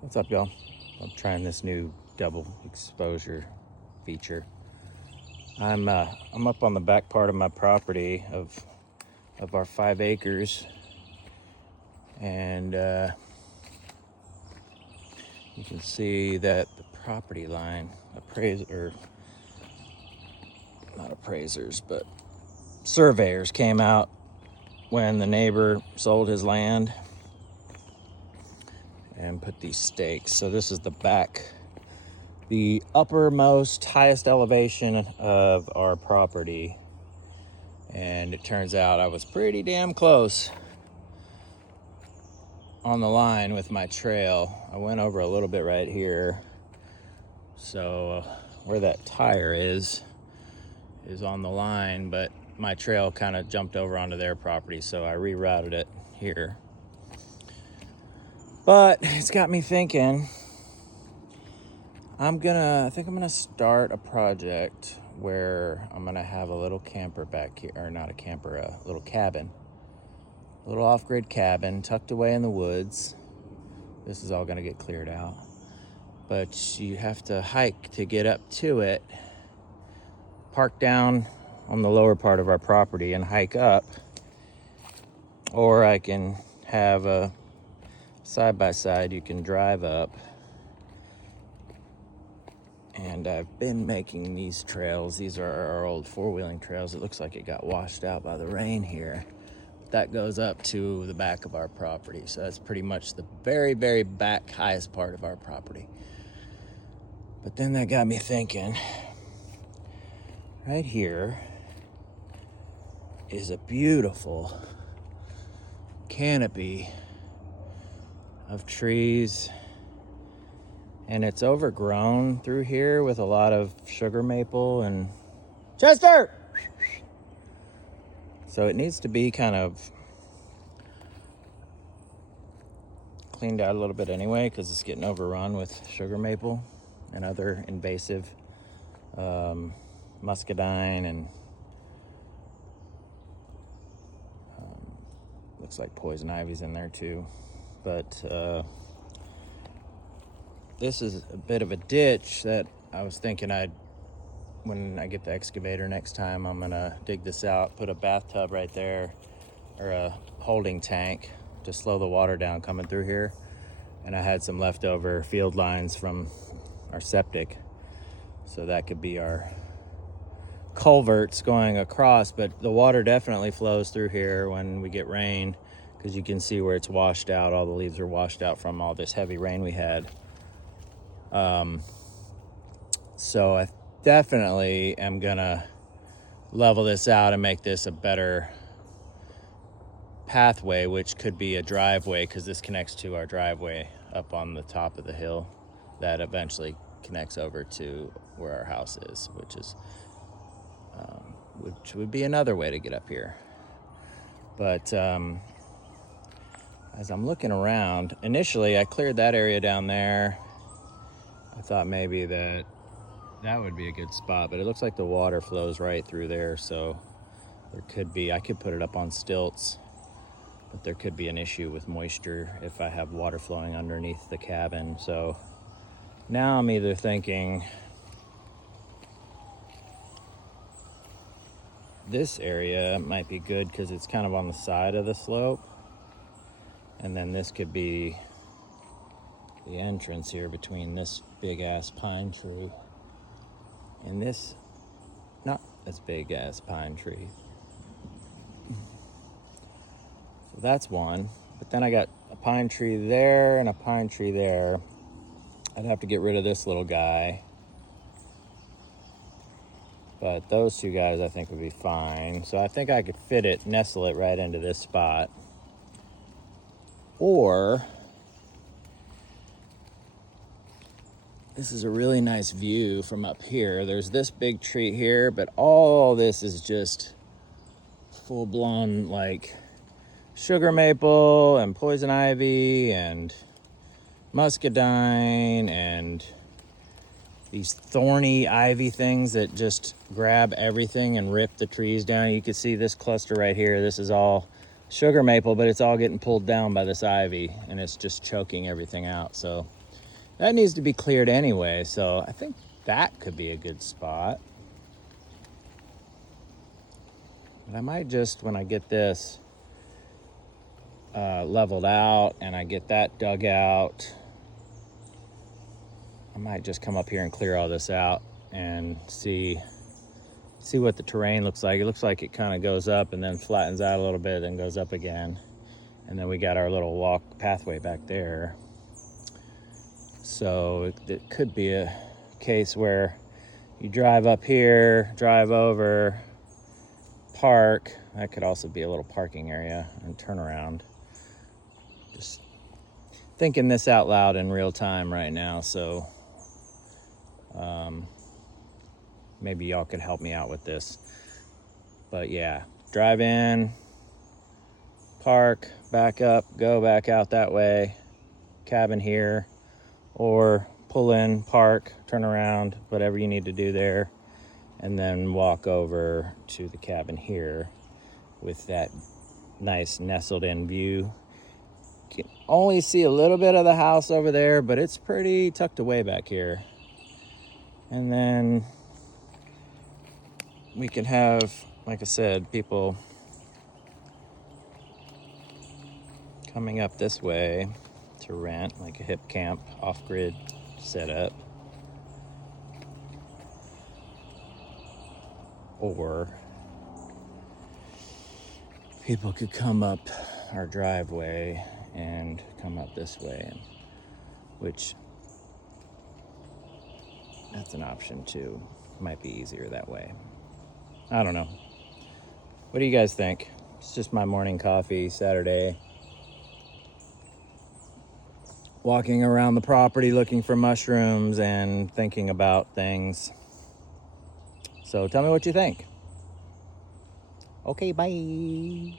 What's up, y'all? I'm trying this new double exposure feature. I'm up on the back part of my property of our 5 acres, and you can see that the property line not appraisers, but surveyors came out when the neighbor sold his land and put these stakes. So this is the uppermost, highest elevation of our property. And it turns out I was pretty damn close on the line with my trail. I went over a little bit right here. So where that tire is on the line, but my trail kind of jumped over onto their property, so I rerouted it here. But it's got me thinking, I think I'm gonna start a project where I'm gonna have a little camper back here, or not a camper, a little cabin. A little off-grid cabin tucked away in the woods. This is all gonna get cleared out. But you have to hike to get up to it, park down on the lower part of our property and hike up. Or I can have a side-by-side you can drive up. And I've been making these trails. These are our old four-wheeling trails. It looks like it got washed out by the rain here. That goes up to the back of our property. So that's pretty much the very, very back highest part of our property. But then that got me thinking, right here is a beautiful canopy of trees, and it's overgrown through here with a lot of sugar maple and Chester. So it needs to be kind of cleaned out a little bit anyway, because it's getting overrun with sugar maple and other invasive muscadine, and looks like poison ivy's in there too. But this is a bit of a ditch that I was thinking when I get the excavator next time, I'm gonna dig this out, put a bathtub right there, or a holding tank to slow the water down coming through here. And I had some leftover field lines from our septic, so that could be our culverts going across. But the water definitely flows through here when we get rain, because you can see where it's washed out. All the leaves are washed out from all this heavy rain we had. So I definitely am gonna level this out and make this a better pathway, which could be a driveway, because this connects to our driveway up on the top of the hill that eventually connects over to where our house is, which would be another way to get up here. But as I'm looking around, initially I cleared that area down there. I thought maybe that would be a good spot, but it looks like the water flows right through there, so I could put it up on stilts, but there could be an issue with moisture if I have water flowing underneath the cabin. So now I'm either thinking this area might be good because it's kind of on the side of the slope, and then this could be the entrance here between this big ass pine tree and this not as big ass pine tree. So that's one. But then I got a pine tree there and a pine tree there. I'd have to get rid of this little guy, but those two guys I think would be fine. So I think I could nestle it right into this spot. Or this is a really nice view from up here. There's this big tree here, but all this is just full-blown like sugar maple and poison ivy and muscadine and these thorny ivy things that just grab everything and rip the trees down. You can see this cluster right here. This is all sugar maple, but it's all getting pulled down by this ivy, and it's just choking everything out. So That needs to be cleared anyway, so I think that could be a good spot. But I might just, when I get this leveled out and I get that dug out, I might just come up here and clear all this out and see what the terrain looks like. It looks like it kind of goes up and then flattens out a little bit, then goes up again. And then we got our little walk pathway back there. So it could be a case where you drive up here, drive over, park. That could also be a little parking area and turn around. Just thinking this out loud in real time right now, so maybe y'all could help me out with this. But yeah, drive in, park, back up, go back out that way, cabin here, or pull in, park, turn around, whatever you need to do there, and then walk over to the cabin here with that nice nestled in view. You can only see a little bit of the house over there, but it's pretty tucked away back here. And then we can have, like I said, people coming up this way to rent, like a hip camp, off-grid setup. Or people could come up our driveway and come up this way, which that's an option too. Might be easier that way. I don't know. What do you guys think? It's just my morning coffee Saturday. Walking around the property looking for mushrooms and thinking about things. So tell me what you think. Okay, bye.